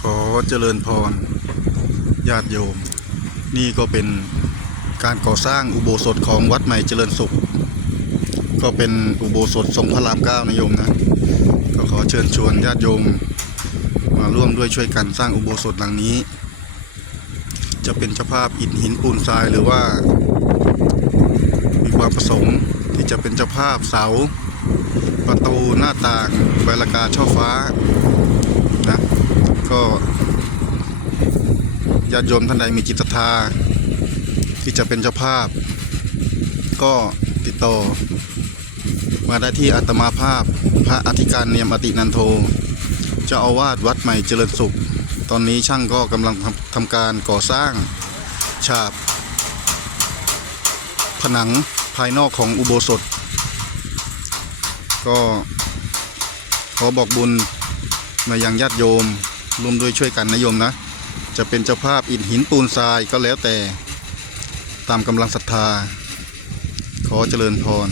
ขอเจริญพรญาติโยม นี่ก็เป็นการก่อสร้างอุโบสถของวัดใหม่เจริญสุข ก็เป็นอุโบสถทรงพระรามเก้านะโยมนะ ก็ขอเชิญชวนญาติโยม มาร่วมด้วยช่วยกันสร้างอุโบสถหลังนี้ จะเป็นเจ้าภาพอิฐหินปูนทรายหรือว่า มีความประสงค์ที่จะเป็นเจ้าภาพเสา ประตูหน้าต่างใบละกาช่อฟ้านะก็ ญาติโยมท่านใดมีจิตศรัทธา ที่จะเป็นเจ้าภาพ ก็ติดต่อ มาได้ที่อาตมาภาพ พระอธิการเนียมอตินันโทเจ้าอาวาสวัดใหม่เจริญสุข ตอนนี้ช่างก็กำลังทำทำการก่อสร้างฉาบ ผนังภายนอกของอุโบสถ ก็ขอบอกบุญมายังญาติโยมร่วมด้วยช่วยกันนะโยมนะ จะเป็นเจ้าภาพอิฐหินปูนทรายก็แล้วแต่ ตามกำลังศรัทธา ขอเจริญพร